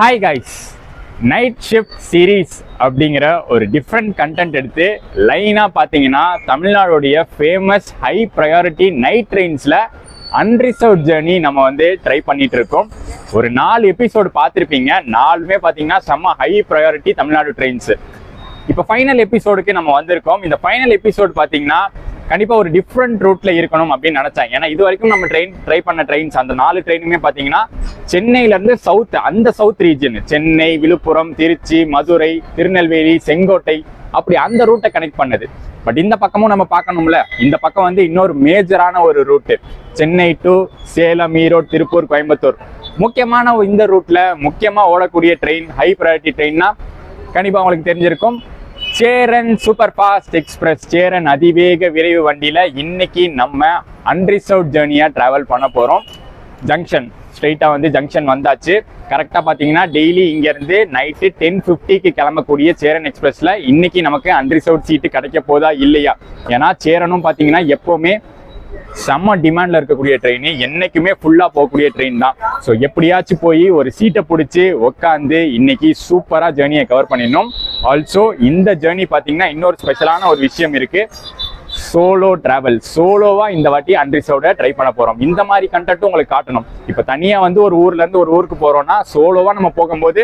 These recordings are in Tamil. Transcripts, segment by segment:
Hi guys, night shift series அப்படிங்கிற ஒரு டிஃப்ரெண்ட் கண்டென்ட் எடுத்து லைனாக பார்த்தீங்கன்னா தமிழ்நாடுடைய ஃபேமஸ் ஹை ப்ரையாரிட்டி நைட் ட்ரெயின்ஸில் அன்ரிசர்வ்ட் ஜேர்னி நம்ம ட்ரை பண்ணிட்டு இருக்கோம். ஒரு 4 எபிசோடு பார்த்துருப்பீங்க. 4மே பார்த்தீங்கன்னா செம்ம ஹை ப்ரையாரிட்டி தமிழ்நாடு ட்ரெயின்ஸு. இப்போ ஃபைனல் எபிசோடுக்கு நம்ம வந்திருக்கோம். இந்த ஃபைனல் எபிசோடு பார்த்தீங்கன்னா கண்டிப்பாக ஒரு டிஃப்ரெண்ட் ரூட்ல இருக்கணும் அப்படின்னு நினைச்சாங்க. ஏன்னா இது வரைக்கும் நம்ம ட்ரை பண்ண ட்ரெயின்ஸ் அந்த 4 ட்ரெயினுமே பார்த்தீங்கன்னா சென்னையிலேருந்து சவுத் ரீஜன், சென்னை, விழுப்புரம், திருச்சி, மதுரை, திருநெல்வேலி, செங்கோட்டை, அப்படி அந்த ரூட்டை கனெக்ட் பண்ணுது. பட் இந்த பக்கமும் நம்ம பார்க்கணும்ல. இந்த பக்கம் இன்னொரு மேஜரான ஒரு ரூட்டு, சென்னை டு சேலம், ஈரோடு, திருப்பூர், கோயம்புத்தூர். முக்கியமான இந்த ரூட்ல முக்கியமாக ஓடக்கூடிய ட்ரெயின், ஹை ப்ரையாரிட்டி ட்ரெயின்னா கண்டிப்பாக உங்களுக்கு தெரிஞ்சிருக்கும், Cheran super fast express. Cheran அதிவேக விரைவு வண்டியில இன்னைக்கு நம்ம அன்ரிசர்வ்ட் ஜேர்னியா டிராவல் பண்ண போறோம். ஜங்ஷன் ஸ்ட்ரெயிட்டா ஜங்ஷன் வந்தாச்சு. கரெக்டா பாத்தீங்கன்னா டெய்லி இங்க இருந்து நைட்டு 10:50க்கு கிளம்பக்கூடிய சேரன் எக்ஸ்பிரஸ்ல இன்னைக்கு நமக்கு அன்ரிசர்வ்ட் சீட்டு கிடைக்க போதா இல்லையா? ஏன்னா சேரனும் பாத்தீங்கன்னா எப்பவுமே செம்ம டிமாண்ட்ல இருக்கக்கூடிய ட்ரெயின், என்னைக்குமே ஃபுல்லா போகக்கூடிய ட்ரெயின் தான். ஸோ எப்படியாச்சும் போய் ஒரு சீட்டை பிடிச்சி உட்காந்து இன்னைக்கு சூப்பரா ஜேர்னியை கவர் பண்ணிடணும். ஆல்சோ இந்த ஜேர்னி பார்த்தீங்கன்னா இன்னொரு ஸ்பெஷலான ஒரு விஷயம் இருக்கு, சோலோ டிராவல். சோலோவா இந்த வாட்டி அன்ரிசர்வ்ட ட்ரை பண்ண போறோம். இந்த மாதிரி கண்டென்ட்டும் உங்களுக்கு காட்டணும். இப்போ தனியா ஒரு ஊர்ல இருந்து ஒரு ஊருக்கு போறோம்னா சோலோவா நம்ம போகும்போது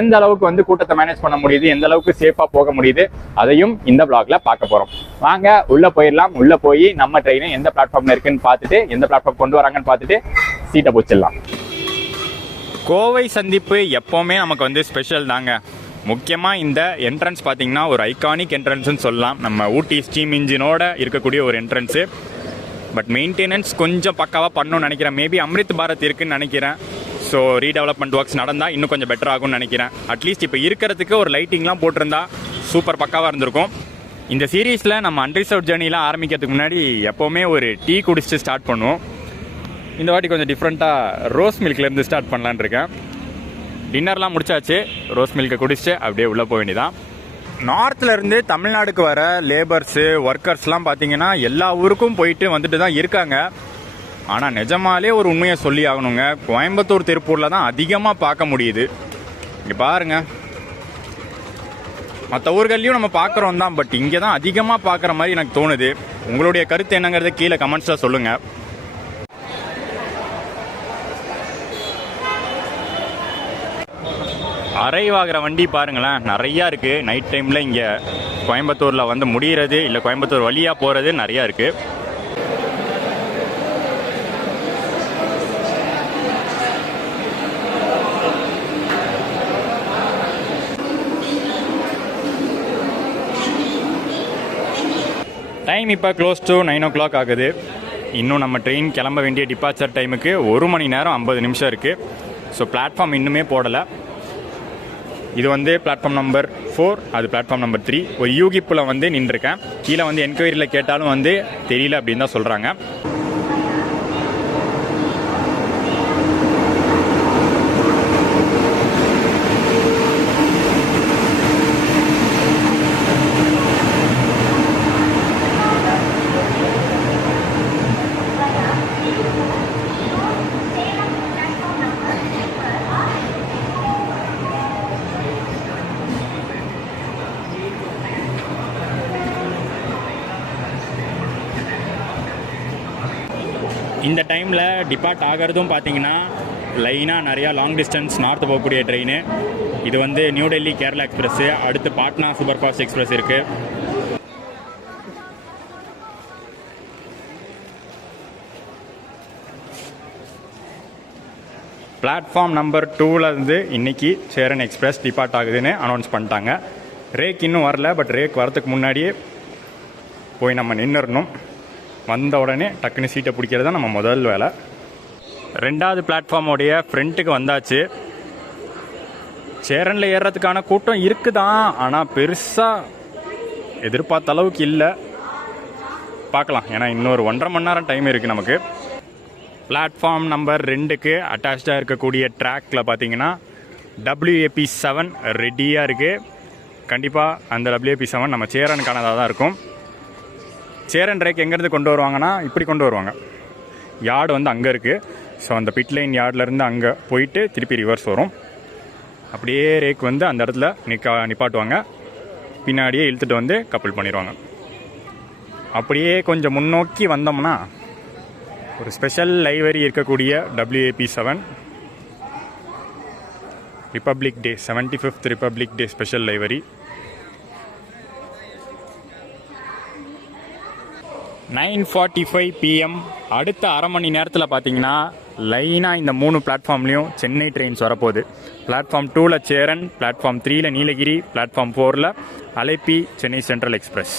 எந்த அளவுக்கு கூட்டத்தை மேனேஜ் பண்ண முடியுது, எந்த அளவுக்கு சேஃபா போக முடியுது, அதையும் இந்த vlogல பார்க்க போறோம். வாங்க உள்ள போயிடலாம். உள்ள போய் நம்ம ட்ரெயின் எந்த பிளாட்ஃபார்ம்ல இருக்குன்னு பார்த்துட்டு, எந்த பிளாட்ஃபார்ம் கொண்டு வராங்கன்னு பார்த்துட்டு சீட்டை பிடிச்சிடலாம். கோவை சந்திப்பு எப்பவுமே நமக்கு ஸ்பெஷல் தாங்க. முக்கியமாக இந்த என்ட்ரன்ஸ் பார்த்தீங்கன்னா ஒரு ஐகானிக் என்ட்ரன்ஸ்னு சொல்லலாம். நம்ம ஊட்டி ஸ்டீம் இன்ஜினோட இருக்கக்கூடிய ஒரு என்ட்ரன்ஸு. பட் மெயின்டெனன்ஸ் கொஞ்சம் பக்காவாக பண்ணணும்னு நினைக்கிறேன். மேபி அம்ரித் பாரத் இருக்குன்னு நினைக்கிறேன். ஸோ ரீடெவலப்மெண்ட் ஒர்க்ஸ் நடந்தால் இன்னும் கொஞ்சம் பெட்டர் ஆகும்னு நினைக்கிறேன். அட்லீஸ்ட் இப்போ இருக்கிறதுக்கு ஒரு லைட்டிங்லாம் போட்டிருந்தா சூப்பர் பக்காவாக இருந்திருக்கும். இந்த சீரீஸில் நம்ம அன்ரிசர்வ்ட் ஜேர்னிலாம் ஆரம்பிக்கிறதுக்கு முன்னாடி எப்போவுமே ஒரு டீ குடிச்சிட்டு ஸ்டார்ட் பண்ணுவோம். இந்த வாட்டி கொஞ்சம் டிஃப்ரெண்ட்டாக ரோஸ் மில்க்லேருந்து ஸ்டார்ட் பண்ணலான்னு இருக்கேன். டின்னர்லாம் முடிச்சாச்சு, ரோஸ் மில்கை குடிச்சு அப்படியே உள்ளே போக வேண்டியதான். நார்த்லேருந்து தமிழ்நாடுக்கு வர லேபர்ஸு, ஒர்க்கர்ஸ்லாம் பார்த்தீங்கன்னா எல்லா ஊருக்கும் போயிட்டு வந்துட்டு தான் இருக்காங்க. ஆனால் நிஜமாலே ஒரு உண்மையை சொல்லி ஆகணுங்க, கோயம்புத்தூர், திருப்பூரில் தான் அதிகமாக பார்க்க முடியுது. இங்கே பாருங்கள், மற்ற ஊர்கள்லையும் நம்ம பார்க்குறோம் தான், பட் இங்கே தான் அதிகமாக பார்க்குற மாதிரி எனக்கு தோணுது. உங்களுடைய கருத்து என்னங்கிறத கீழே கமெண்ட்ஸில் சொல்லுங்கள். அரைவாகிற வண்டி பாருங்களேன், நிறையா இருக்குது. நைட் டைமில் இங்கே கோயம்புத்தூரில் முடிகிறது, இல்லை கோயம்புத்தூர் வழியாக போகிறது நிறையா இருக்குது. டைம் இப்போ க்ளோஸ் டு 9 o'clock ஆகுது. இன்னும் நம்ம ட்ரெயின் கிளம்ப வேண்டிய டிபார்ச்சர் டைமுக்கு 1 மணி நேரம் 50 நிமிஷம் இருக்குது. ஸோ பிளாட்ஃபார்ம் இன்னுமே போடலை. இது பிளாட்ஃபார்ம் நம்பர் 4, அது பிளாட்ஃபார்ம் நம்பர் 3. ஒரு யூகிப்பில் நின்றுருக்கேன். கீழே என்கொயரியில் கேட்டாலும் தெரியல அப்படின்னு தான் சொல்கிறாங்க. இந்த டைமில் டிபார்ட் ஆகிறதும் பார்த்தீங்கன்னா லைனாக நிறையா லாங் டிஸ்டன்ஸ் நார்த் போகக்கூடிய ட்ரெயின். இது நியூ டெல்லி கேரளா எக்ஸ்பிரஸ்ஸு, அடுத்து பாட்னா சூப்பர் ஃபாஸ்ட் எக்ஸ்பிரஸ் இருக்குது. பிளாட்ஃபார்ம் நம்பர் 2லேருந்து இன்றைக்கி சேரன் எக்ஸ்பிரஸ் டிபார்ட் ஆகுதுன்னு அனௌன்ஸ் பண்ணிட்டாங்க. ரேக் இன்னும் வரல, பட் ரேக் வரதுக்கு முன்னாடியே போய் நம்ம நின்றுடணும். வந்த உடனே டக்குன்னு சீட்டை பிடிக்கிறது தான் நம்ம முதல் வேலை. 2வது பிளாட்ஃபார்மோடைய ஃப்ரண்ட்டுக்கு வந்தாச்சு. சேரனில் ஏறுறதுக்கான கூட்டம் இருக்குதான், ஆனால் பெருசாக எதிர்பார்த்த அளவுக்கு இல்லை. பார்க்கலாம், ஏன்னா இன்னொரு 1.5 மணி நேரம் டைம் இருக்குது நமக்கு. பிளாட்ஃபார்ம் நம்பர் 2க்கு அட்டாச்சாக இருக்கக்கூடிய ட்ராக்கில் பார்த்தீங்கன்னா WAP7 ரெடியாக இருக்குது. கண்டிப்பாக அந்த WAP7 நம்ம சேரனுக்கானதாக தான் இருக்கும். சேரன் ரேக் எங்கேருந்து கொண்டு வருவாங்கன்னா இப்படி கொண்டு வருவாங்க. யார்டு அங்கே இருக்குது. ஸோ அந்த பிட் லைன் யார்ட்லேருந்து அங்கே போயிட்டு திருப்பி ரிவர்ஸ் வரும். அப்படியே ரேக் வந்து அந்த இடத்துல நிப்பாட்டுவாங்க, பின்னாடியே இழுத்துட்டு வந்து கப்பல் பண்ணிடுவாங்க. அப்படியே கொஞ்சம் முன்னோக்கி வந்தோம்னா ஒரு ஸ்பெஷல் லைவரி இருக்கக்கூடிய WAP7 republic day 75th republic day special livery. 9:45 PM. அடுத்த அரை மணி நேரத்தில் பார்த்தீங்கன்னா லைனாக இந்த 3 பிளாட்ஃபார்ம்லேயும் சென்னை ட்ரெயின்ஸ் வரப்போகுது. பிளாட்ஃபார்ம் 2ல் சேரன், பிளாட்ஃபார்ம் 3ல் நீலகிரி, பிளாட்ஃபார்ம் 4ல் அலைப்பி சென்னை சென்ட்ரல் எக்ஸ்பிரஸ்.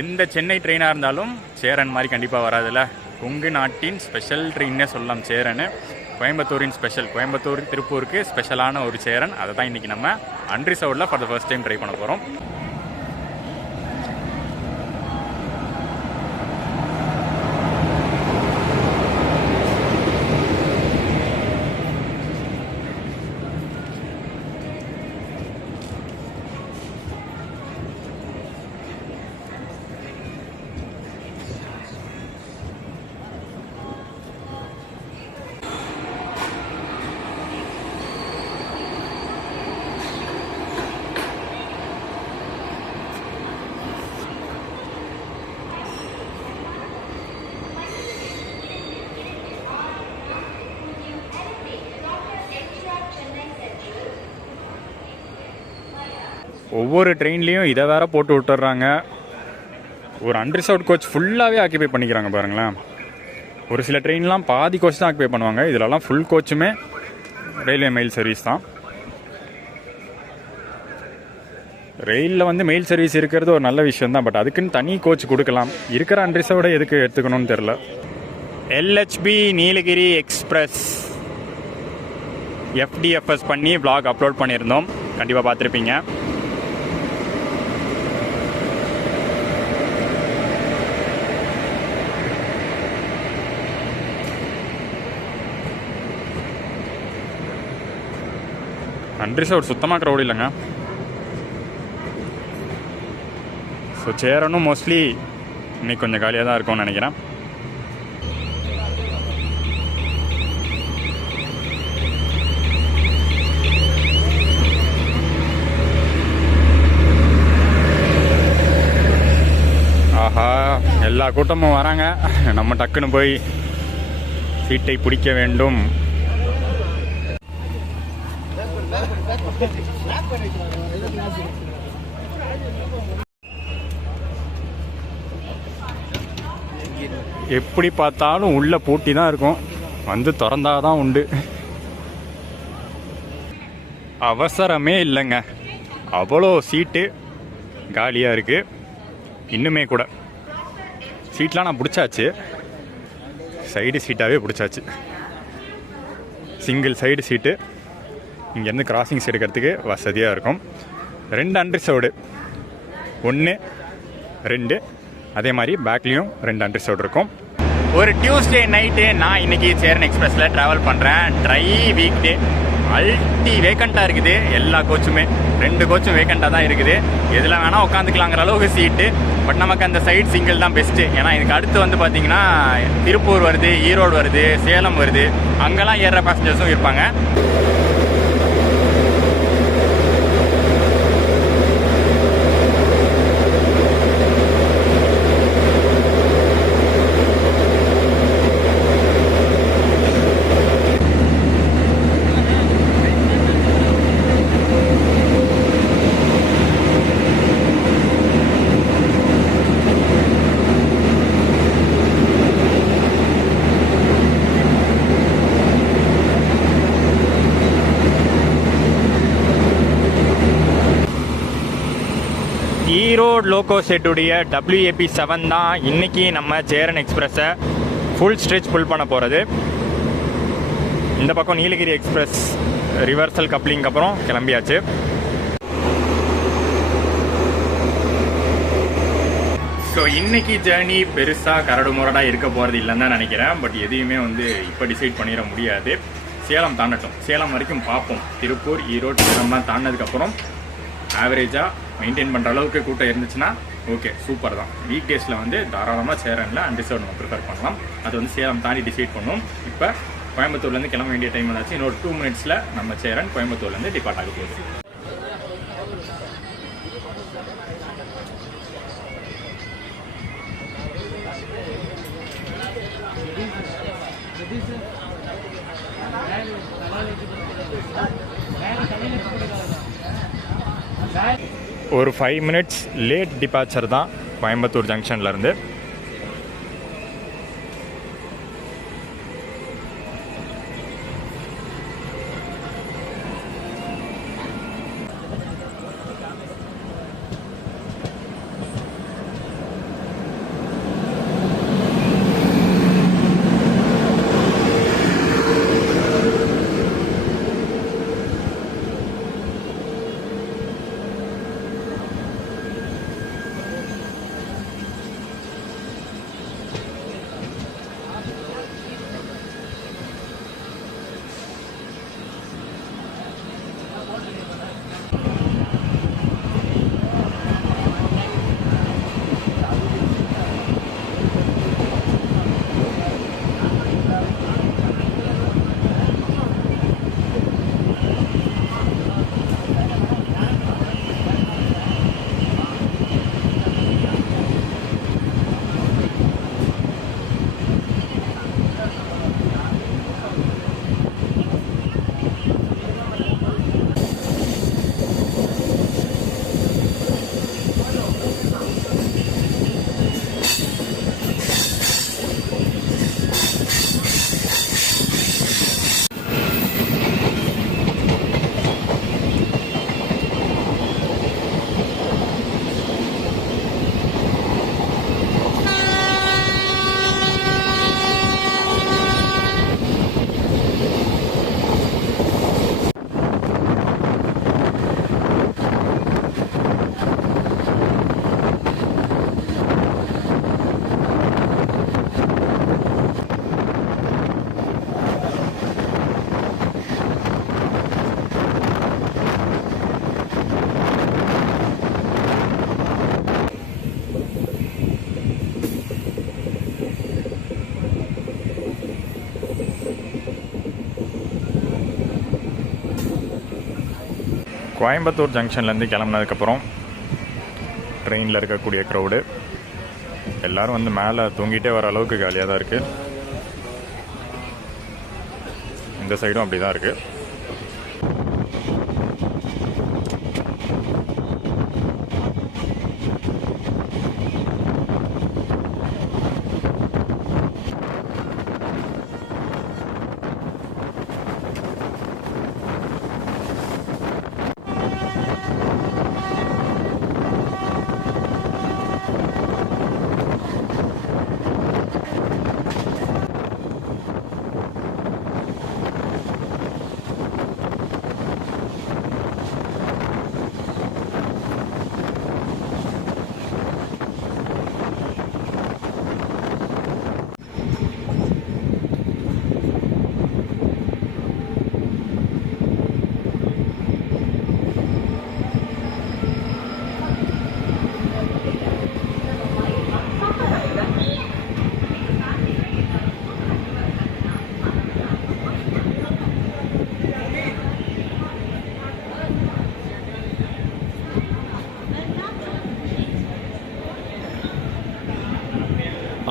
எந்த சென்னை ட்ரெயினாக இருந்தாலும் சேரன் மாதிரி கண்டிப்பாக வராதுல்ல. கொங்கு நாட்டின் ஸ்பெஷல் ட்ரெயின்னே சொல்லலாம் சேரன். கோயம்புத்தூரின் ஸ்பெஷல், கோயம்புத்தூர் திருப்பூருக்கு ஸ்பெஷலான ஒரு சேரன். அதை தான் இன்றைக்கி நம்ம அன்ரிசர்வ்டில் for the first time try பண்ண போகிறோம். ஒவ்வொரு ட்ரெயின்லேயும் இதை வேற போட்டு விட்டுறாங்க. ஒரு அன்ரிசர்வ்ட் கோச் ஃபுல்லாகவே ஆக்கிபை பண்ணிக்கிறாங்க பாருங்களேன். ஒரு சில ட்ரெயின்லாம் பாதி கோச் தான் ஆக்கிபை பண்ணுவாங்க, இதிலலாம் ஃபுல் கோச்சுமே ரயில்வே மெயில் சர்வீஸ் தான். ரயிலில் வந்து மெயில் சர்வீஸ் இருக்கிறது ஒரு நல்ல விஷயம் தான், பட் அதுக்குன்னு தனி கோச் கொடுக்கலாம். இருக்கிற அன்ரிசர்வ்டை எதுக்கு எடுத்துக்கணும்னு தெரில. LHB நீலகிரி எக்ஸ்பிரஸ் FDFS பண்ணி vlog அப்லோட் பண்ணியிருந்தோம், கண்டிப்பாக பார்த்துருப்பீங்க. அன்ரிசர்வ்ட் சுத்தமாக க்ரௌட் இல்லைங்க. ஸோ சேரனும் மோஸ்ட்லி இன்னைக்கு கொஞ்சம் காலியாக தான் இருக்கும்னு நினைக்கிறேன். ஆஹா, எல்லா கூட்டமும் வராங்க. நம்ம டக்குன்னு போய் சீட்டை பிடிக்க வேண்டும். எப்படி பார்த்தாலும் உள்ள பூட்டி தான் இருக்கும், வந்து திறந்தாதான் உண்டு. அவசரமே இல்லைங்க, அவ்வளோ சீட்டு காலியாக இருக்குது. இன்னுமே கூட சீட்லாம் நான் பிடிச்சாச்சு, சைடு சீட்டாகவே பிடிச்சாச்சு. சிங்கிள் சைடு சீட்டு, இங்கேருந்து கிராசிங்ஸ் எடுக்கிறதுக்கு வசதியாக இருக்கும். 2 அன்ரிசர்வ்டு, 1 2, அதே மாதிரி பேக்லேயும் 2 அன்ரிசர்வ்டு இருக்கும். ஒரு டியூஸ்டே நைட்டு நான் இன்றைக்கி சேரன் எக்ஸ்பிரஸில் ட்ராவல் பண்ணுறேன். ட்ரை வீக் டே, அல்டி வேக்கண்ட்டாக இருக்குது. எல்லா கோச்சுமே 2 கோச்சும் வேக்கண்ட்டாக தான் இருக்குது. எதில் வேணால் உட்காந்துக்கலாங்கிற அளவுக்கு சீட்டு. பட் நமக்கு அந்த சைட் சிங்கிள் தான் பெஸ்ட்டு. ஏன்னா இதுக்கு அடுத்து வந்து பார்த்திங்கன்னா திருப்பூர் வருது, ஈரோடு வருது, சேலம் வருது, அங்கெல்லாம் ஏறுற பேசஞ்சர்ஸும் இருப்பாங்க. ஈரோடு லோகோ செட்டுடைய WAP7 தான் இன்றைக்கி நம்ம சேரன் எக்ஸ்பிரஸை ஃபுல் ஸ்ட்ரெச் புல் பண்ண போகிறது. இந்த பக்கம் நீலகிரி எக்ஸ்பிரஸ் ரிவர்சல் கப்ளிங் அப்புறம் கிளம்பியாச்சு. ஸோ இன்றைக்கி ஜேர்னி பெருசாக கரடு முரடாக இருக்க போகிறது இல்லைன்னு தான் நினைக்கிறேன். பட் எதையுமே வந்து இப்போ டிசைட் பண்ணிட முடியாது. சேலம் தாண்டட்டும், சேலம் வரைக்கும் பார்ப்போம். திருப்பூர், ஈரோடு, சேலம்லாம் தாண்டினதுக்கப்புறம் ஆவரேஜாக மெயின்டைன் பண்ணுற அளவுக்கு கூட்டம் இருந்துச்சுன்னா ஓகே, சூப்பர் தான். வீக் டேஸில் வந்து தாராளமாக சேரனில் அன்ரிசர்வ் நம்ம ப்ரிஃபர் பண்ணலாம். அது வந்து சேலம் தாண்டி டிசைட் பண்ணுவோம். இப்போ கோயம்புத்தூர்லேருந்து கிளம்ப வேண்டிய டைம் வந்தாச்சு. இன்னொரு 2 மினிட்ஸில் நம்ம சேரன் கோயம்புத்தூர்லேருந்து டிபார்ட் ஆக போகுது. ஒரு 5 மினிட்ஸ் லேட் டிபார்ச்சர் தான் கோயம்புத்தூர் ஜங்ஷன்லேருந்து. கோயம்புத்தூர் ஜங்ஷன்லேருந்து கிளம்புனதுக்கப்புறம் ட்ரெயினில் இருக்கக்கூடிய க்ரௌடு எல்லோரும் வந்து மேலே தூங்கிட்டே வர அளவுக்கு காலியாக தான் இருக்குது. இந்த சைடும் அப்படி தான் இருக்குது.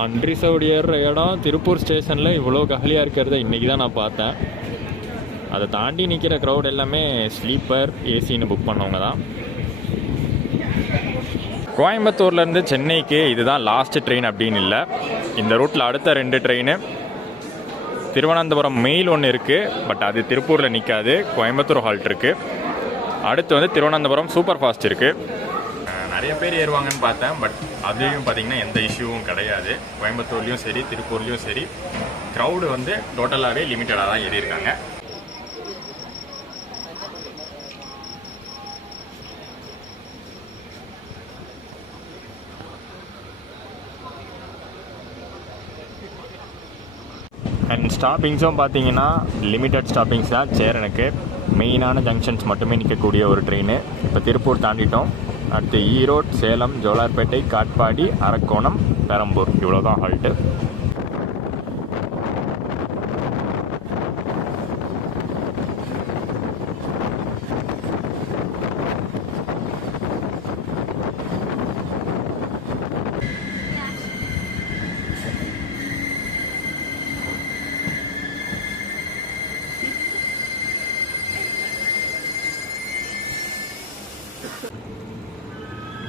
அன்ரிசர்வ்டு ஏறுற இடம் திருப்பூர் ஸ்டேஷனில் இவ்வளோ காலியாக இருக்கிறத இன்றைக்கி தான் நான் பார்த்தேன். அதை தாண்டி நிற்கிற க்ரௌட் எல்லாமே ஸ்லீப்பர் ஏசின்னு புக் பண்ணவங்க தான். கோயம்புத்தூர்லேருந்து சென்னைக்கு இதுதான் லாஸ்ட் ட்ரெயின் அப்படின்னு இல்லை. இந்த ரூட்டில் அடுத்த 2 ட்ரெயின் திருவனந்தபுரம் மெயில் ஒன்று இருக்குது, பட் அது திருப்பூரில் நிற்காது, கோயம்புத்தூர் ஹால்ட் இருக்குது. அடுத்து வந்து திருவனந்தபுரம் சூப்பர் ஃபாஸ்ட் இருக்குது. நிறைய பேர் ஏறுவாங்கன்னு பார்த்தேன், பட் அதுலேயும் பார்த்திங்கன்னா எந்த இஷ்யூவும் கிடையாது. கோயம்புத்தூர்லேயும் சரி திருப்பூர்லேயும் சரி க்ரௌடு வந்து டோட்டலாகவே லிமிட்டடாக தான் ஏறியிருக்காங்க. அண்ட் ஸ்டாப்பிங்ஸும் பார்த்தீங்கன்னா லிமிட்டட் ஸ்டாப்பிங்ஸ் தான். சேரனுக்கு மெயினான ஜங்ஷன்ஸ் மட்டுமே நிற்கக்கூடிய ஒரு ட்ரெயின். இப்போ திருப்பூர் தாண்டிட்டோம். அடுத்து ஈரோடு, சேலம், ஜோலார்பேட்டை, காட்பாடி, அரக்கோணம், பெரம்பூர், இவ்வளோ தான் ஹால்ட்டு.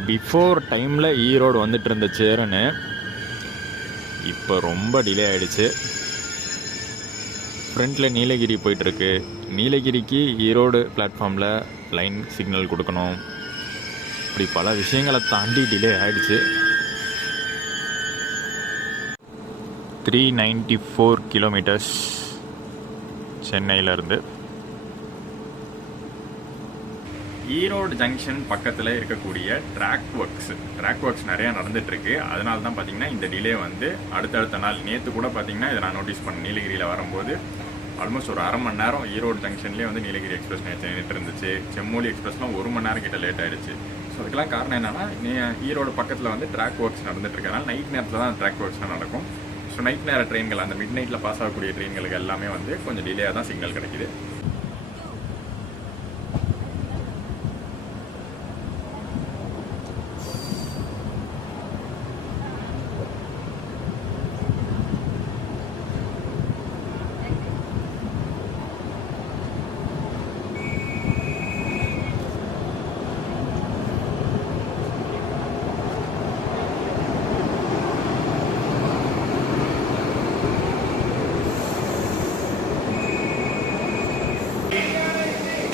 பிஃபோர் டைமில் ஈரோடு வந்துட்டு இருந்த சேரனு இப்போ ரொம்ப டிலே ஆகிடுச்சு. ஃப்ரண்ட்டில் நீலகிரி போயிட்டுருக்கு. நீலகிரிக்கு ஈரோடு பிளாட்ஃபார்மில் லைன் சிக்னல் கொடுக்கணும். இப்படி பல விஷயங்களை தாண்டி டிலே ஆகிடுச்சு. 394 கிலோமீட்டர்ஸ் சென்னையிலேருந்து. ஈரோடு ஜங்ஷன் பக்கத்தில் இருக்கக்கூடிய ட்ராக் ஒர்க்ஸ் நிறையா நடந்துகிட்ருக்கு. அதனால தான் பார்த்தீங்கன்னா இந்த டிலே வந்து அடுத்தடுத்த நாள். நேற்று கூட பார்த்தீங்கன்னா இதை நான் நோட்டீஸ் பண்ணேன். நீலகிரியில் வரும்போது ஆல்மோஸ்ட் ஒரு அரை மணி நேரம் ஈரோடு ஜங்ஷன்லேயே வந்து நீலகிரி எக்ஸ்பிரஸ் நின்றுட்டு இருந்துச்சு. செம்மொழி எக்ஸ்பிரஸ்லாம் 1 மணி நேரம் கிட்ட லேட் ஆகிடுச்சு. ஸோ அதுக்கெல்லாம் காரணம் என்னென்னா, ஈரோடு பக்கத்தில் வந்து ட்ராக் ஒர்க்ஸ் நடந்துட்டு இருக்கனால நைட் நேரத்தில் தான் ட்ராக் ஒர்க்ஸ்லாம் நடக்கும். ஸோ நைட் நேர ட்ரெயின்கள், அந்த மிட் நைட்டில் பாஸ் ஆகக்கூடிய ட்ரெயின்களுக்கு எல்லாமே வந்து கொஞ்சம் டிலேயாக தான் சிக்னல் கிடைக்குது.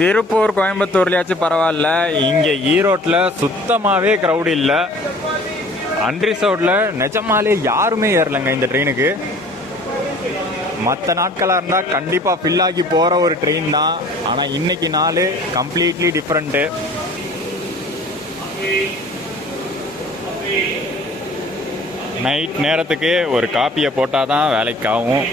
திருப்பூர் கோயம்புத்தூர்லையாச்சும் பரவாயில்ல, இங்கே ஈரோட்டில் சுத்தமாகவே க்ரௌடு இல்லை. அன்ரிசர்வ்டில் நிஜமாலே யாருமே ஏறலைங்க இந்த ட்ரெயினுக்கு. மற்ற நாட்களாக இருந்தால் கண்டிப்பாக ஃபில் ஆகி போகிற ஒரு ட்ரெயின் தான். ஆனால் இன்னைக்கு நாள் கம்ப்ளீட்லி டிஃப்ரெண்ட்டு. நைட் நேரத்துக்கு ஒரு காப்பியை போட்டால் தான் வேலைக்கு ஆகும்.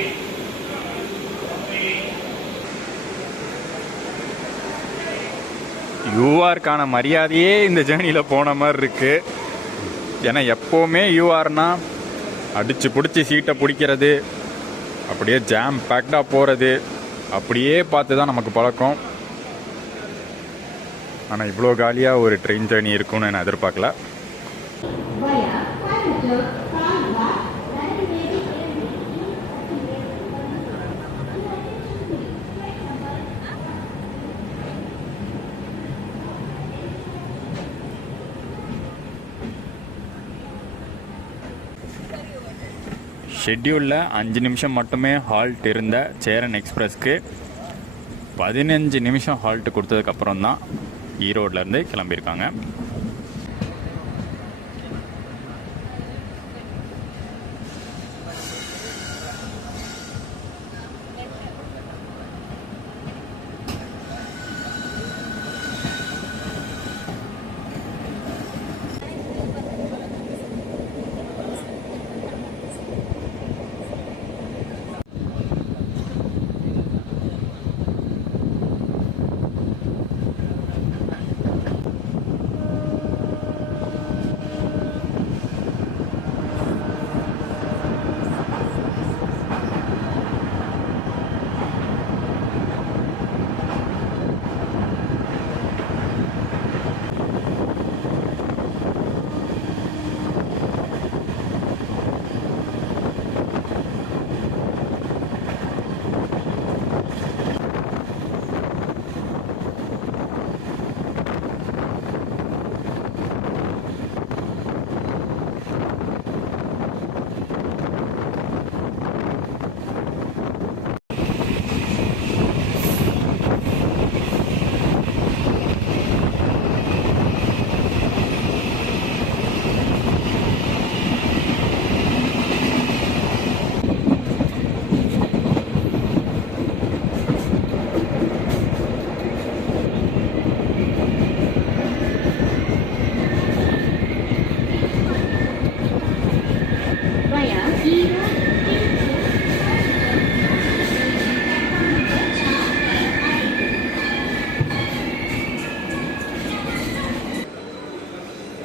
யூஆருக்கான மரியாதையே இந்த ஜேர்னியில் போன மாதிரி இருக்குது. ஏன்னா எப்போவுமே யூஆர்னா அடித்து பிடிச்சி சீட்டை பிடிக்கிறது, அப்படியே ஜாம் பேக்டாக போகிறது, அப்படியே பார்த்து தான் நமக்கு பழக்கம். ஆனால் இவ்வளோ காலியாக ஒரு ட்ரெயின் ஜேர்னி இருக்கும்னு நான் எதிர்பார்க்கல. ஷெட்யூலில் 5 நிமிஷம் மட்டுமே ஹால்ட் இருந்த சேரன் எக்ஸ்பிரஸ்க்கு 15 நிமிஷம் ஹால்ட் கொடுத்ததுக்கப்புறம் தான் ஈரோட்லேருந்து கிளம்பியிருக்காங்க.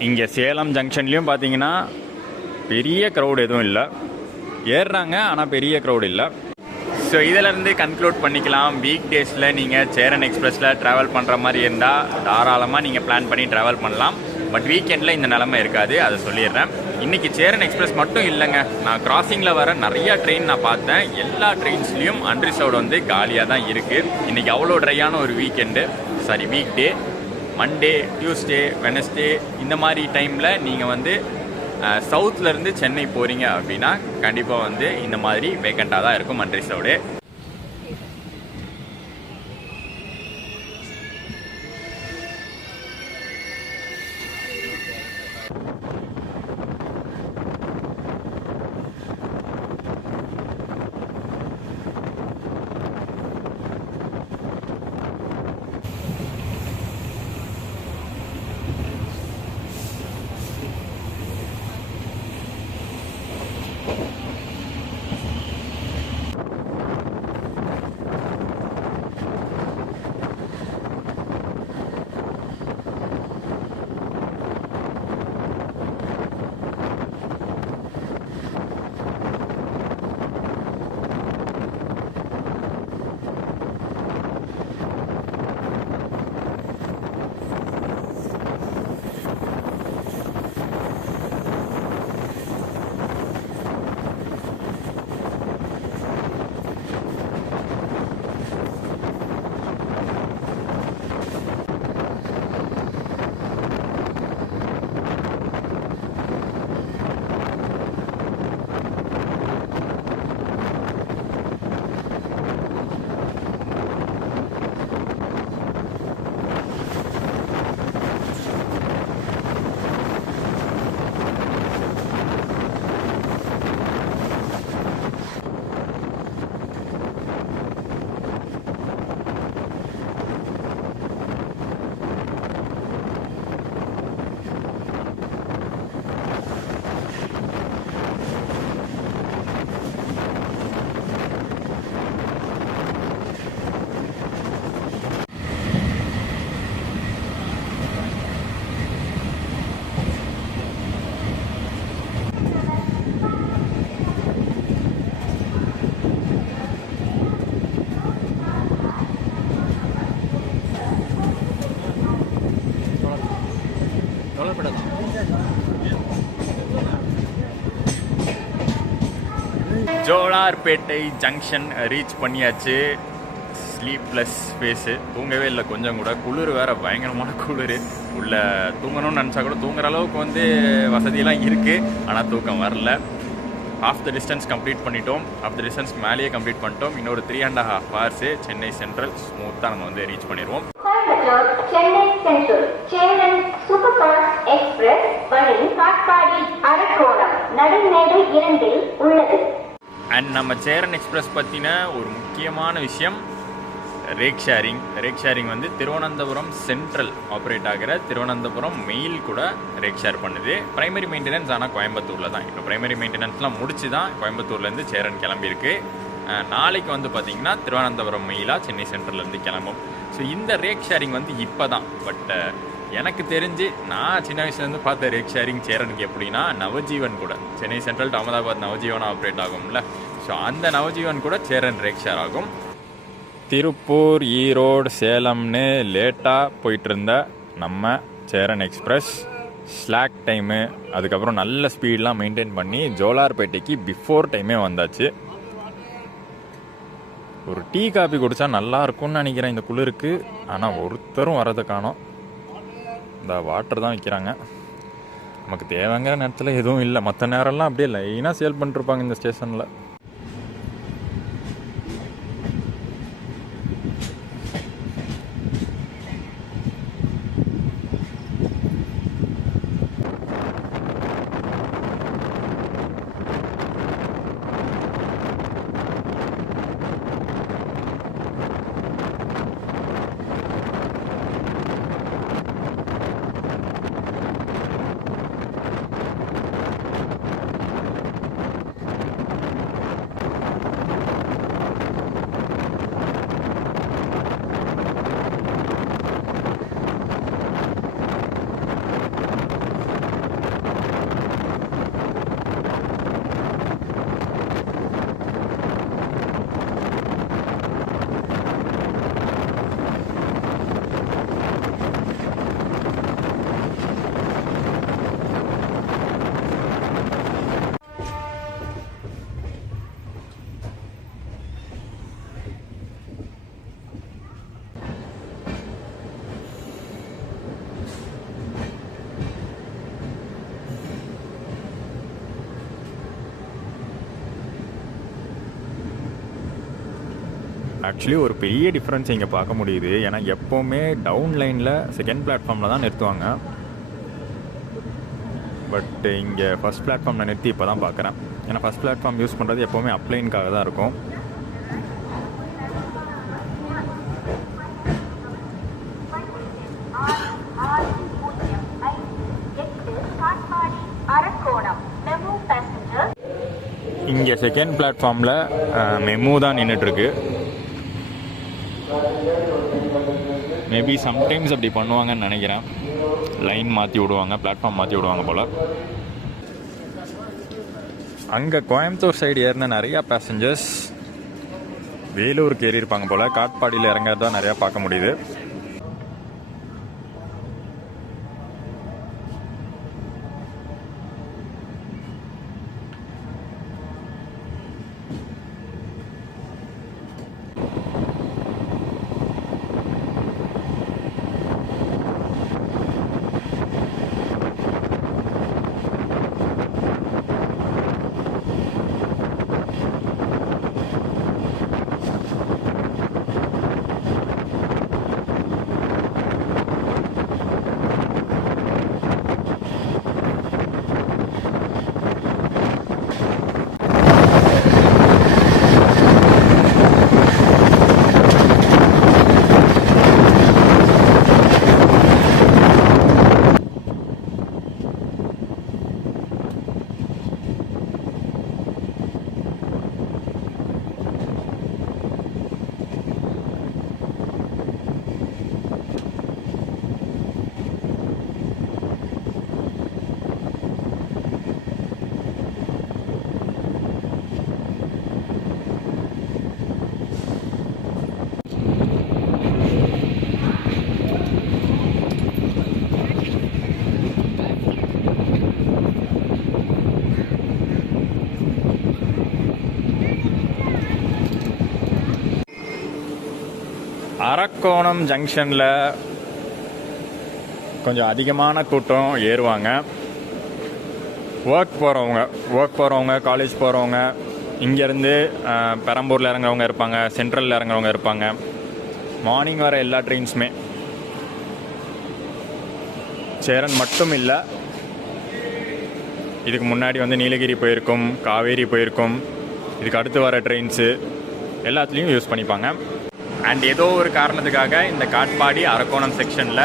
இங்கே சேலம் ஜங்ஷன்லேயும் பார்த்தீங்கன்னா பெரிய க்ரௌடு எதுவும் இல்லை. ஏறுறாங்க ஆனால் பெரிய க்ரௌடு இல்லை. ஸோ இதிலேருந்து கன்க்ளூட் பண்ணிக்கலாம், வீக் டேஸில் நீங்கள் சேரன் எக்ஸ்பிரஸில் ட்ராவல் பண்ணுற மாதிரி இருந்தால் தாராளமாக நீங்கள் பிளான் பண்ணி ட்ராவல் பண்ணலாம். பட் வீக்கெண்டில் இந்த நிலமை இருக்காது, அதை சொல்லிடுறேன். இன்றைக்கி சேரன் எக்ஸ்பிரஸ் மட்டும் இல்லைங்க, நான் கிராசிங்கில் வர நிறையா ட்ரெயின் நான் பார்த்தேன். எல்லா ட்ரெயின்ஸ்லேயும் அன்ரிசர்வ்டு வந்து காலியாக தான் இருக்குது. இன்றைக்கி அவ்வளோ ட்ரையான ஒரு week day. Monday, Tuesday, Wednesday இந்த மாதிரி டைமில் நீங்கள் வந்து சவுத்துலேருந்து சென்னை போகிறீங்க அப்படின்னா கண்டிப்பாக வந்து இந்த மாதிரி வேக்கண்ட்டாக தான் இருக்கும் அன்ரிசர்வ்டு. ஜோலார்பேட்டை ஜங்ஷன் ரீச் பண்ணியாச்சு. ஸ்லீப்லெஸ் ஃபேஸு, தூங்கவே இல்லை கொஞ்சம் கூட. குளிர் வேறு, பயங்கரமான குளிர். உள்ள தூங்கணும்னு நினச்சா கூட தூங்குற அளவுக்கு வந்து வசதியெல்லாம் இருக்குது, ஆனால் தூக்கம் வரல. ஹாஃப் த டிஸ்டன்ஸ் கம்ப்ளீட் பண்ணிட்டோம். ஆஃப் த டிஸ்டன்ஸ்க்கு மேலேயே கம்ப்ளீட் பண்ணிட்டோம். இன்னொரு 3.5 hours சென்னை சென்ட்ரல் ஸ்மூத்தாக நம்ம வந்து ரீச் பண்ணிடுவோம். Chennai central Cheran super fast express வழி காட்பாடி அரக்கோணம் நடுமேடு 2 உள்ளது. அண்ட் நம்ம சேரன் எக்ஸ்பிரஸ் பற்றின ஒரு முக்கியமான விஷயம் ரேக் ஷேரிங். ரேக் ஷேரிங் வந்து திருவனந்தபுரம் சென்ட்ரல் ஆப்ரேட் ஆகிற திருவனந்தபுரம் மெயில் கூட ரேக் ஷேர் பண்ணுது. ப்ரைமரி மெயின்டெனன்ஸ் ஆனால் கோயம்புத்தூரில் தான். இப்போ ப்ரைமரி மெயின்டெனன்ஸ்லாம் முடிச்சு தான் கோயம்புத்தூர்லேருந்து சேரன் கிளம்பியிருக்கு. நாளைக்கு வந்து பார்த்திங்கன்னா திருவனந்தபுரம் மெயிலாக சென்னை சென்ட்ரல்லேருந்து கிளம்பும். ஸோ இந்த ரேக் ஷேரிங் வந்து இப்போ தான். பட் எனக்கு தெரிஞ்சு நான் சின்ன வயசுலேருந்து பார்த்த ரேக் ஷேரிங் சேரனுக்கு எப்படின்னா நவஜீவன் கூட, சென்னை சென்ட்ரல் டு அகமதாபாத் நவஜீவனாக ஆப்ரேட் ஆகும்ல, ஸோ அந்த நவஜீவன் கூட சேரன் ரேக் ஷேர் ஆகும். திருப்பூர், ஈரோடு, சேலம்னு லேட்டாக போயிட்டு இருந்த நம்ம சேரன் எக்ஸ்பிரஸ் ஸ்லாக் டைமு, அதுக்கப்புறம் நல்ல ஸ்பீடெலாம் மெயின்டைன் பண்ணி ஜோலார்பேட்டைக்கு பிஃபோர் டைமே வந்தாச்சு. ஒரு டீ காபி குடித்தா நல்லா இருக்கும்னு நினைக்கிறேன் இந்த குளிருக்கு. ஆனால் ஒருத்தரும் வரதை காணோம். இந்த வாட்டர் தான் விற்கிறாங்க. நமக்கு தேவைங்கிற நேரத்தில் எதுவும் இல்லை. மற்ற நேரம்லாம் அப்படியே லைனாக சேல் பண்ணிருப்பாங்க இந்த ஸ்டேஷனில். ஆக்சுவலி ஒரு பெரிய டிஃப்ரென்ஸ் இங்கே பார்க்க முடியுது. ஏன்னா எப்போவுமே டவுன் லைனில் செகண்ட் பிளாட்ஃபார்மில் தான் நிறுத்துவாங்க. பட் இங்கே ஃபஸ்ட் பிளாட்ஃபார்மில் நிறுத்தி இப்போ தான் பார்க்குறேன். ஏன்னா ஃபஸ்ட் பிளாட்ஃபார்ம் யூஸ் பண்ணுறது எப்போவுமே அப்லைனுக்காக தான் இருக்கும். இங்கே செகண்ட் பிளாட்ஃபார்மில் மெமு தான் நின்றுட்டுருக்கு. மேபி சம்டைம்ஸ் அப்படி பண்ணுவாங்கன்னு நினைக்கிறேன். லைன் மாற்றி விடுவாங்க, பிளாட்ஃபார்ம் மாற்றி விடுவாங்க போல். அங்கே கோயம்புத்தூர் சைடு ஏறின நிறையா பேசஞ்சர்ஸ் வேலூருக்கு ஏறி இருப்பாங்க போல். காட்பாடியில் இறங்கிறது தான் நிறையா பார்க்க முடியுது. அரக்கோணம் ஜங்ஷனில் கொஞ்சம் அதிகமான கூட்டம் ஏறுவாங்க. ஒர்க் போகிறவங்க காலேஜ் போகிறவங்க, இங்கேருந்து பெரம்பூரில் இறங்குறவங்க இருப்பாங்க, சென்ட்ரலில் இறங்குறவங்க இருப்பாங்க. மார்னிங் வர எல்லா ட்ரெயின்ஸுமே, சேரன் மட்டும் இல்லை, இதுக்கு முன்னாடி வந்து நீலகிரி போயிருக்கும், காவேரி போயிருக்கும், இதுக்கு அடுத்து வர ட்ரெயின்ஸு எல்லாத்துலேயும் யூஸ் பண்ணிப்பாங்க. அண்ட் ஏதோ ஒரு காரணத்துக்காக இந்த காட்பாடி அரக்கோணம் செக்ஷனில்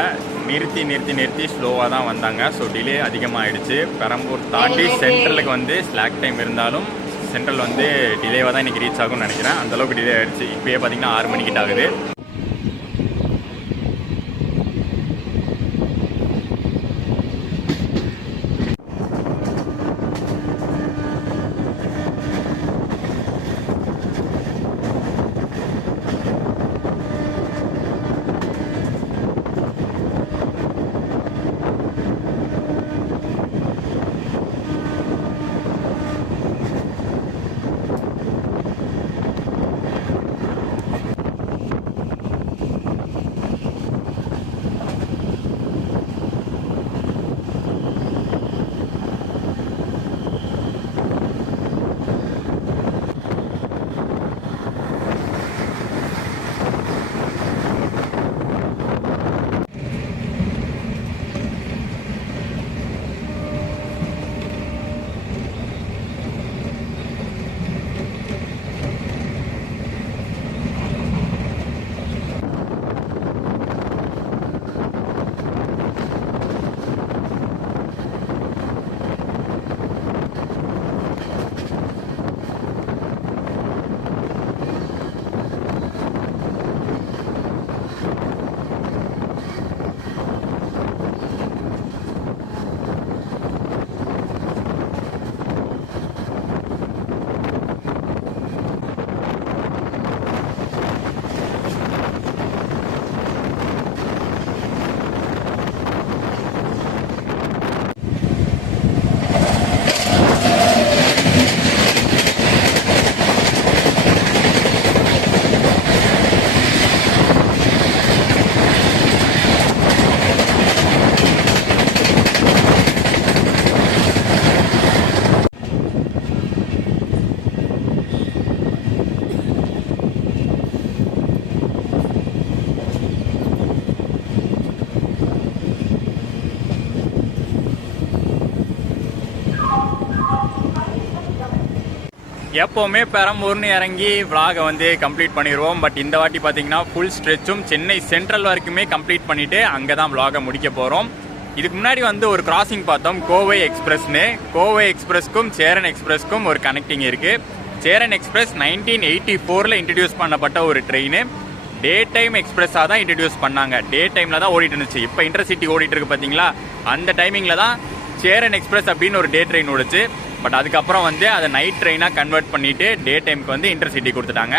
நிறுத்தி ஸ்லோவாக தான் வந்தாங்க. ஸோ டிலே அதிகமாகிடுச்சு. பெரம்பூர் தாண்டி சென்ட்ரலுக்கு வந்து ஸ்லாக் டைம் இருந்தாலும் சென்ட்ரல் வந்து டிலேவாக தான் இன்றைக்கி ரீச் ஆகும்னு நினைக்கிறேன். அந்தளவுக்கு டிலே ஆகிடுச்சு. இப்போயே பார்த்திங்கன்னா 6 மணிக்கிட்ட ஆகுது. எப்போவுமே பெரம்பூர்னு இறங்கி vlog வந்து கம்ப்ளீட் பண்ணிடுவோம். பட் இந்த வாட்டி பார்த்தீங்கன்னா ஃபுல் ஸ்ட்ரெச்சும் சென்னை சென்ட்ரல் வரைக்குமே கம்ப்ளீட் பண்ணிவிட்டு அங்கே தான் vlog முடிக்க போகிறோம். இதுக்கு முன்னாடி வந்து ஒரு கிராசிங் பார்த்தோம், கோவை எக்ஸ்பிரஸ்னு. கோவை எக்ஸ்பிரஸ்க்கும் சேரன் எக்ஸ்பிரஸ்க்கும் ஒரு கனெக்டிங் இருக்குது. சேரன் எக்ஸ்பிரஸ் 1984 இன்ட்ரடியூஸ் பண்ணப்பட்ட ஒரு ட்ரெயின். டே டைம் எக்ஸ்பிரஸாக தான் இன்ட்ரடியூஸ் பண்ணாங்க. டே டைமில் தான் ஓடிட்டு இருந்துச்சு. இப்போ இன்டர்சிட்டி ஓடிட்டு இருக்கு பார்த்தீங்களா, அந்த டைமிங்கில் தான் சேரன் எக்ஸ்பிரஸ் அப்படின்னு ஒரு டே ட்ரெயின் ஓடிச்சு. பட் அதுக்கப்புறம் வந்து அதை நைட் ட்ரெயினாக கன்வெர்ட் பண்ணிவிட்டு டே டைமுக்கு வந்து இன்டர்சிட்டி கொடுத்துட்டாங்க.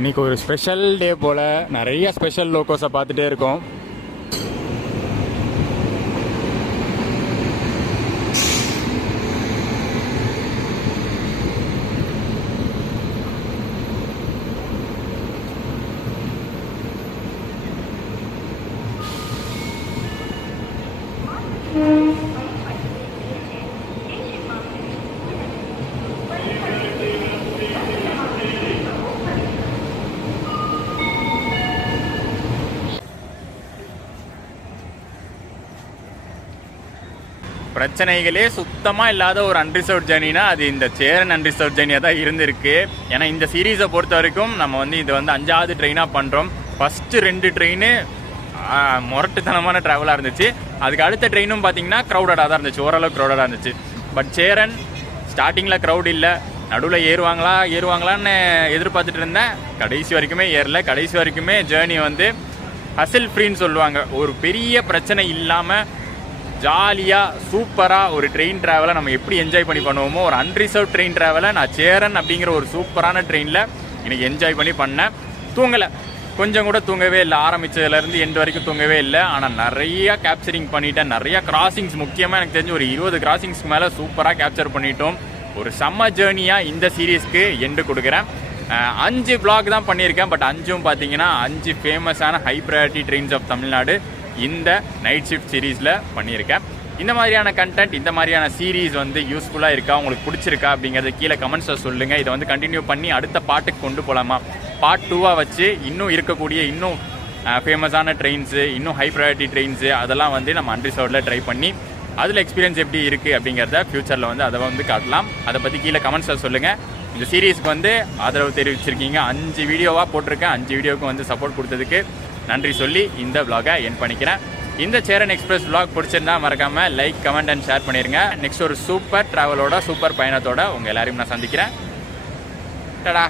இன்னைக்கு ஒரு ஸ்பெஷல் டே போல் நிறைய ஸ்பெஷல் லோக்கோஸை பார்த்துட்டே இருக்கோம். பிரச்சனைகளே சுத்தமாக இல்லாத ஒரு அன்ரிசர்வ் ஜேர்னினா அது இந்த சேரன் அன்ரிசர்வ் ஜேர்னியாக தான் இருந்திருக்கு. ஏன்னா இந்த சீரீஸை பொறுத்த வரைக்கும் நம்ம வந்து இது வந்து 5வது ட்ரெயினாக பண்ணுறோம். ஃபஸ்ட்டு 2 ட்ரெயின் முரட்டுத்தனமான ட்ராவலாக இருந்துச்சு. அதுக்கு அடுத்த ட்ரெயினும் பார்த்தீங்கன்னா க்ரௌடடாக தான் இருந்துச்சு, ஓரளவு க்ரௌடடாக இருந்துச்சு. பட் சேரன் ஸ்டார்டிங்கில் க்ரௌட் இல்லை, நடுவில் ஏறுவாங்களான்னு எதிர்பார்த்துட்டு இருந்தேன். கடைசி வரைக்குமே ஏறல. கடைசி வரைக்குமே ஜேர்னி வந்து ஹசில் ஃப்ரீன்னு சொல்லுவாங்க, ஒரு பெரிய பிரச்சனை இல்லாமல் ஜாலியாக சூப்பராக ஒரு ட்ரெயின் ட்ராவலை நம்ம எப்படி என்ஜாய் பண்ணி பண்ணுவோமோ, ஒரு அன்ரிசர்வ் ட்ரெயின் ட்ராவலை நான் சேரன் அப்படிங்கிற ஒரு சூப்பரான ட்ரெயினில் எனக்கு என்ஜாய் பண்ணி பண்ணேன். தூங்கலை, கொஞ்சம் கூட தூங்கவே இல்லை. ஆரம்பித்ததுலேருந்து எண்டு வரைக்கும் தூங்கவே இல்லை. ஆனால் நிறையா கேப்சரிங் பண்ணிட்டேன். நிறையா கிராசிங்ஸ், முக்கியமாக எனக்கு தெரிஞ்சு ஒரு 20 கிராசிங்ஸ்க்கு மேலே சூப்பராக கேப்சர் பண்ணிட்டோம். ஒரு செம்ம ஜேர்னியாக இந்த சீரீஸ்க்கு எண்டு கொடுக்குறேன். 5 vlog தான் பண்ணியிருக்கேன். பட் 5ம் பார்த்தீங்கன்னா 5 ஃபேமஸான high priority trains of Tamil Nadu இந்த நைட் ஷிஃப்ட் சீரீஸில் பண்ணியிருக்கேன். இந்த மாதிரியான கண்டென்ட், இந்த மாதிரியான சீரீஸ் வந்து யூஸ்ஃபுல்லாக இருக்கா, உங்களுக்கு பிடிச்சிருக்கா அப்படிங்கிறத கீழே கமெண்ட்ஸில் சொல்லுங்கள். இதை வந்து கண்டினியூ பண்ணி அடுத்த பாட்டுக்கு கொண்டு போகலாமா, பார்ட் 2வாக வச்சு இன்னும் இருக்கக்கூடிய இன்னும் ஃபேமஸான ட்ரெயின்ஸு, இன்னும் ஹை ப்ரையாரிட்டி ட்ரெயின்ஸு அதெல்லாம் வந்து நம்ம அன்ரிசர்வ்டில் ட்ரை பண்ணி அதில் எக்ஸ்பீரியன்ஸ் எப்படி இருக்குது அப்படிங்கிறத ஃப்யூச்சரில் வந்து அதை வந்து காட்டலாம். அதை பற்றி கீழே கமெண்ட்ஸில் சொல்லுங்கள். இந்த சீரீஸ்க்கு வந்து ஆதரவு தெரிவிச்சிருக்கீங்க. 5 வீடியோவாக போட்டிருக்கேன். 5 வீடியோவுக்கு வந்து சப்போர்ட் கொடுத்ததுக்கு நன்றி சொல்லி இந்த vlog-ஐ என் பண்ணிக்கிறேன். இந்த சேரன் எக்ஸ்பிரஸ் vlog பிடிச்சிருந்தா மறக்காமல் லைக், கமெண்ட் அண்ட் ஷேர் பண்ணிடுங்க. நெக்ஸ்ட் ஒரு சூப்பர் ட்ராவலோட, சூப்பர் பயணத்தோட உங்கள் எல்லாரையும் நான் சந்திக்கிறேன். டடா.